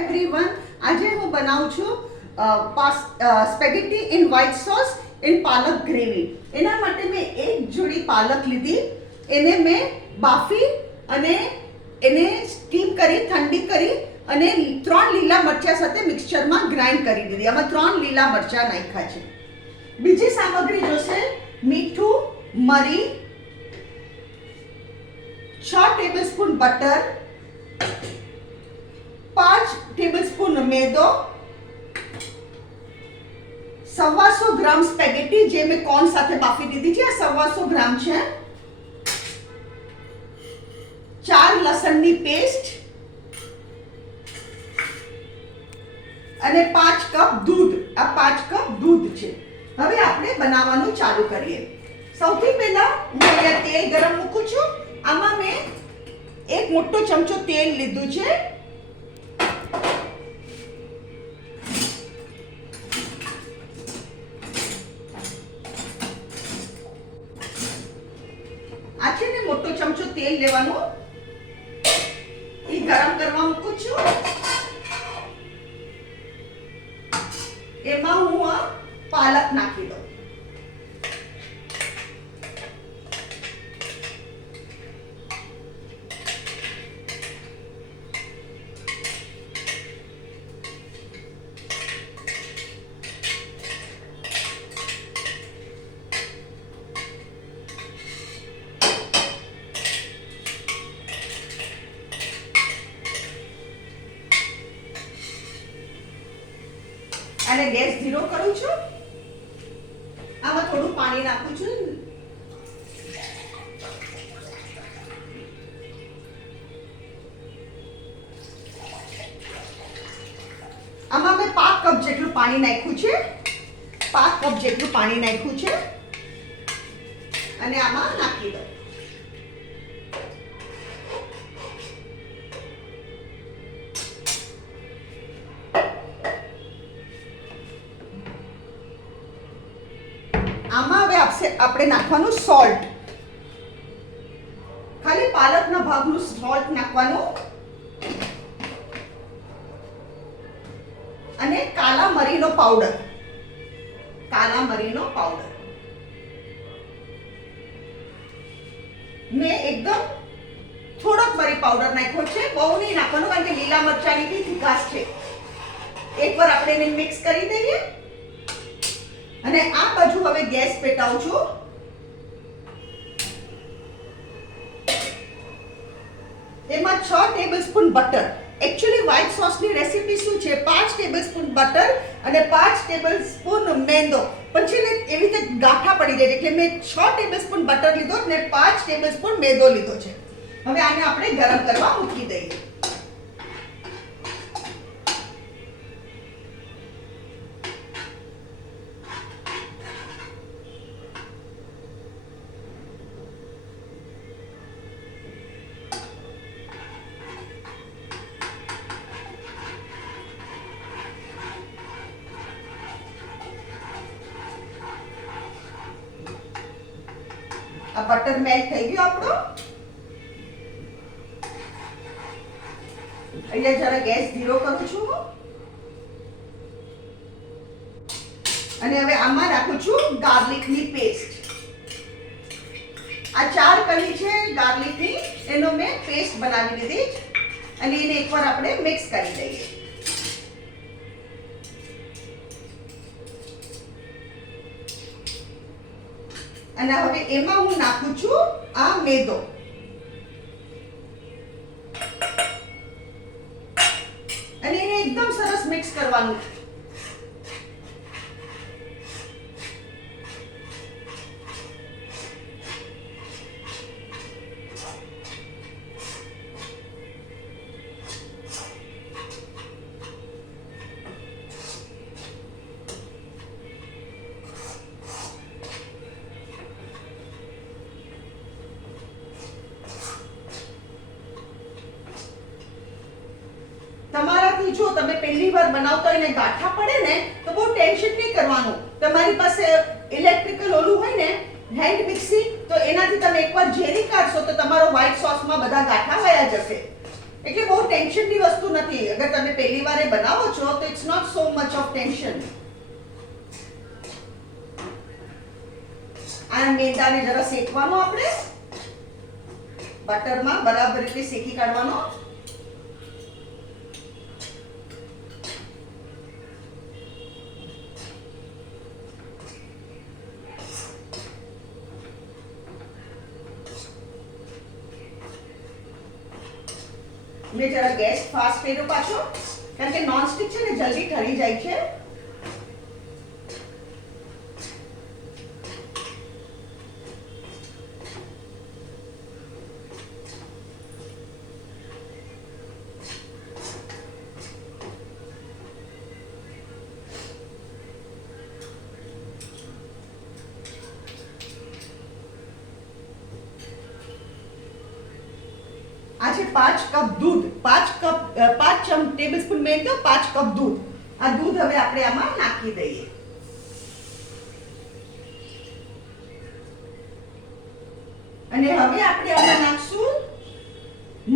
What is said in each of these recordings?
Everyone, આજે હું બનાવું છું spaghetti in white sauce in palak gravy. એના માટે મેં એક જોડી પાલક લીધી, એને મેં બાફી અને એને સ્ટીમ કરી ઠંડી કરી અને 3 લીલા મરચાં સાથે મિક્સચરમાં ગ્રાઇન્ડ કરી દીધી. આમાં 3 લીલા મરચાં નાખ્યા છે. બીજી સામગ્રી જોશે: મીઠું, મરી, 6 ટેબલસ્પૂન બટર, 5 ટેબલસ્પૂન મેદો, 125 ગ્રામ સ્પેગેટી જે મેં કોર્ન સાથે બાફી દીધી છે, આ 125 ગ્રામ છે, 4 લસણની પેસ્ટ અને 5 કપ દૂધ. આ 5 કપ દૂધ છે. હવે આપણે બનાવવાનું ચાલુ કરીએ. સૌથી પહેલા હું અહીંયા તેલ ગરમ મૂકું છું. આમાં મેં એક મોટો ચમચો તેલ લીધું છે. આ છે ને મોટો ચમચો તેલ લેવાનું, એ ગરમ કરવા મૂકું છું. એમાં હું આ પાલક નાખી દઉં. અને ગેસ ધીરો કરું છું. આમાં થોડું પાણી નાખું છું. આમાં મેં 5 કપ જેટલું પાણી નાખ્યું છે. 5 કપ જેટલું પાણી નાખ્યું છે અને આમાં નાખી દઉં. આમાં હવે આપણે નાખવાનું સોલ્ટ. ખાલી પાલકના ભાગનું સોલ્ટ નાખવાનું અને કાલા મરીનો પાવડર. કાલા મરીનો પાવડર મેં એકદમ થોડોક મરી પાવડર નાખ્યો છે, બહુ નહીં નાખવાનું કારણ કે લીલા મરચાની બી તીખાશ છે. એકવાર આપણે એને મિક્સ કરી દઈએ અને આ બાજુ હવે ગેસ પેટાવું છું. એમાં 6 ટેબલસ્પૂન બટર. એકચ્યુઅલી વ્હાઇટ સોસની રેસીપી શું છે? 5 ટેબલસ્પૂન બટર અને 5 ટેબલસ્પૂન મેંદો. પછી ને એવી રીતે ગાંઠા પડી જાય એટલે મેં 6 ટેબલસ્પૂન બટર લીધો અને 5 ટેબલસ્પૂન મેંદો લીધો છે. હવે આને આપણે ગરમ કરવા મૂકી દઈએ. આ બટર મેલ્ટ થઈ ગયો આપણો. અહીંયા જરા ગેસ ધીરો કરું છું અને હવે આમાં નાખું છું ગાર્લિકની પેસ્ટ. આ 4 કળી છે ગાર્લિકની, એનો મેં પેસ્ટ બનાવી લીધી અને એને એકવાર આપણે મિક્સ કરી દઈએ. અને હવે એમાં હું નાખું છું આ મેદો. અને એને એકદમ સરસ મિક્સ કરવાનું. તમારાથી જો તમે પહેલી વાર બનાવતા હોય ને ગાંઠા પડે ને તો બહુ ટેન્શન નહીં કરવાનું. તમારી પાસે ઇલેક્ટ્રિકલ ઓલું હોય ને હેન્ડ મિક્સી, તો એનાથી તમે એકવાર ઝેરી કાઢશો તો તમારો વ્હાઇટ સોસમાં બધા ગાંઠા વયા જશે. એટલે બહુ ટેન્શનની વસ્તુ નથી. અગર તમે પહેલી વાર બનાવો છો તો it's not so much of tension. આ મેંદાને જરા શેકવાનો, આપણે બટરમાં બરાબર રીતે શેકી કાઢવાનો. મેં જરા ગેસ ફાસ્ટ કર્યો પાછો, કારણ કે નોનસ્ટિક છે ને જલ્દી ઠરી જાય છે. આ છે 5 કપ દૂધ, 5 ટેબલસ્પૂન મેંદો, 5 કપ દૂધ. આ દૂધ હવે આપણે આમાં નાખી દઈએ. અને હવે આપણે આમાં નાખશું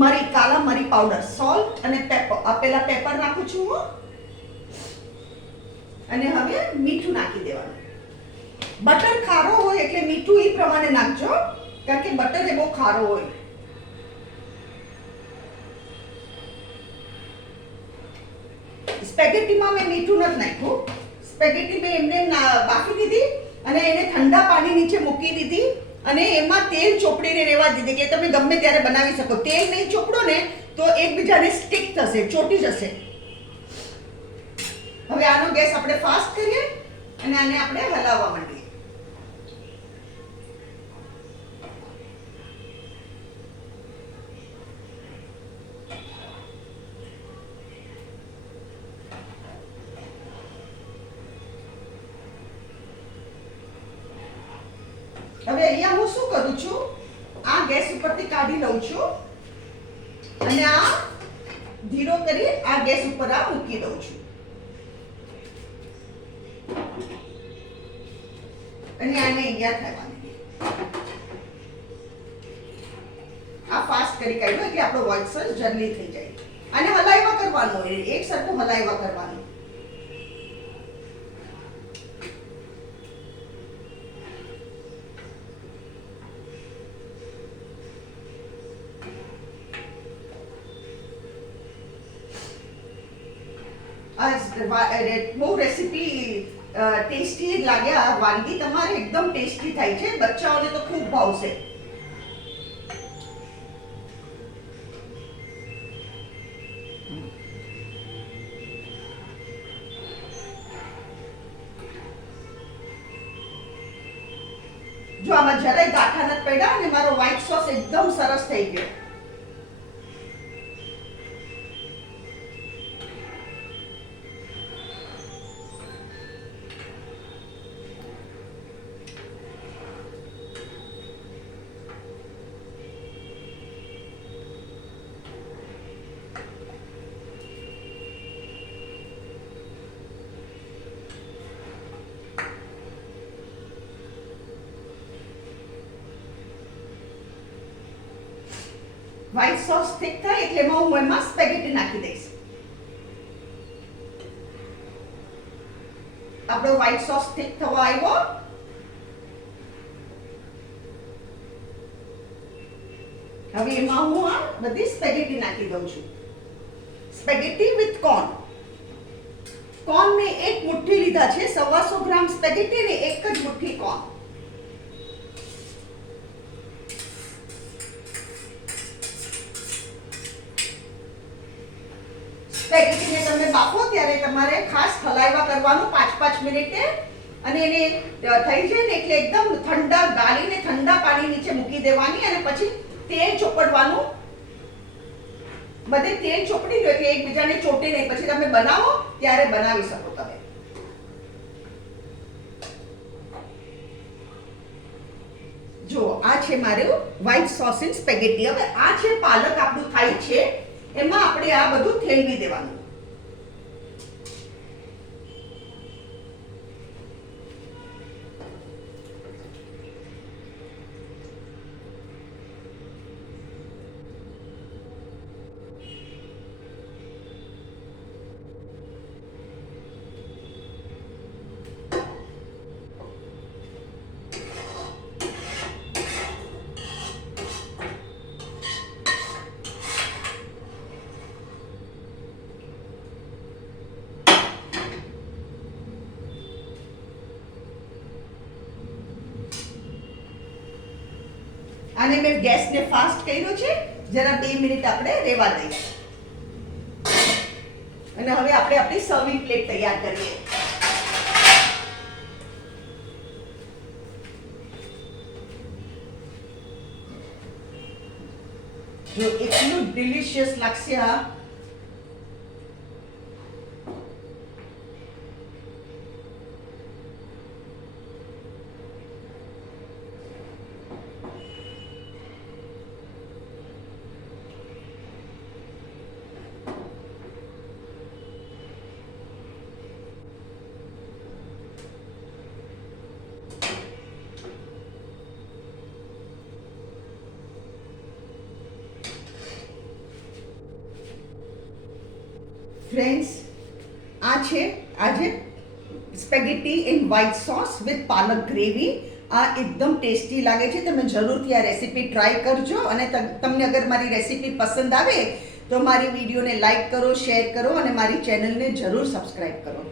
મરી, કાલા મરી પાવડર, સોલ્ટ અને પેપર. આ પેલા પેપર નાખું છું હું. અને હવે મીઠું નાખી દેવાનું. બટર ખારો હોય એટલે મીઠું એ પ્રમાણે નાખજો, કારણ કે બટર એ બહુ ખારો હોય. સ્પેગેટીમાં મેં મીઠું નથી નાખ્યું. સ્પેગેટી મેં એમને બાફી દીધી અને એને ઠંડા પાણી નીચે મૂકી દીધી અને એમાં તેલ ચોપડીને રહેવા દીધી કે તમે ગમે ત્યારે બનાવી શકો. તેલ નહીં ચોપડો ને તો એકબીજાને સ્ટિક થશે, ચોટી જશે. હવે આનો ગેસ આપણે ફાસ્ટ કરીએ અને આને આપણે હલાવવા માંડીએ. હવે અહીંયા હું શું કરું છું, આ ગેસ ઉપરથી કાઢી લઉં છું અને આ ધીરો કરી આ ગેસ ઉપર આ મૂકી દઉં છું. અને આને અહીંયા થવા દઈએ. આ ફાસ્ટ કરી કાઢ્યું એટલે આપણો વ્હાઈટ સોસ જલ્દી થઈ જાય. આને હલાવ્યા કરવાનું હોય, એક સરખું હલાવ્યા કરવાનું. બહુ રેસીપી ટેસ્ટી લાગે. આ વાનગી તમારે એકદમ ટેસ્ટી થાય છે, બચ્ચાઓને તો ખૂબ ભાવશે. જો આમાં જરાય ગાંઠા નથી પડ્યા અને મારો વ્હાઈટ સોસ એકદમ સરસ થઈ ગયો. વ્હાઈટ સોસ થીક થાય એટલે હું એમાં સ્પેગેટી નાખી દઈશ. આપણો વ્હાઈટ સોસ થીક થવા આવ્યો. હવે એમાં હું આ બધી સ્પેગેટી નાખી દઉં છું. Spaghetti with corn. કોર્ન મેં એક મુઠ્ઠી લીધા છે, 125 ગ્રામ સ્પેગેટી ને એક જ મુઠ્ઠી કોર્ન. સ્પેગેટીને તમે બાફો ત્યારે તમારે ખાસ હલાવ્યા કરવાનું 5-5 મિનિટે. અને એને થઈ જાય ને એટલે એકદમ ઠંડા ગાળીને ઠંડા પાણી નીચે મૂકી દેવાની અને પછી તેલ ચોપડવાનું. બધે તેલ ચોપડી લો એટલે એકબીજાને ચોટે નહીં. પછી તમે બનાવો ત્યારે બનાવી શકો તમે. જો આ છે મારું વ્હાઈટ સોસ ઇન સ્પેગેટી. હવે આ છે પાલક આપણું થાય છે, એમાં આપણે આ બધું ઠેલવી દેવાનું. આને મેં ગેસને ફાસ્ટ કર્યો છે, જરા 2 મિનિટ આપણે રહેવા દઈશું. અને હવે આપણે આપણી સર્વિંગ પ્લેટ તૈયાર કરીએ. જો એટલું ડિલિશિયસ લાગશે આ. ફ્રેન્ડ્સ, આ છે આજે spaghetti in white sauce with palak gravy. આ એકદમ ટેસ્ટી લાગે છે. તમે જરૂરથી આ રેસીપી ટ્રાય કરજો. અને તમને અગર મારી રેસીપી પસંદ આવે તો મારી વિડીયોને લાઈક કરો, શેર કરો અને મારી ચેનલને જરૂર સબસ્ક્રાઈબ કરો.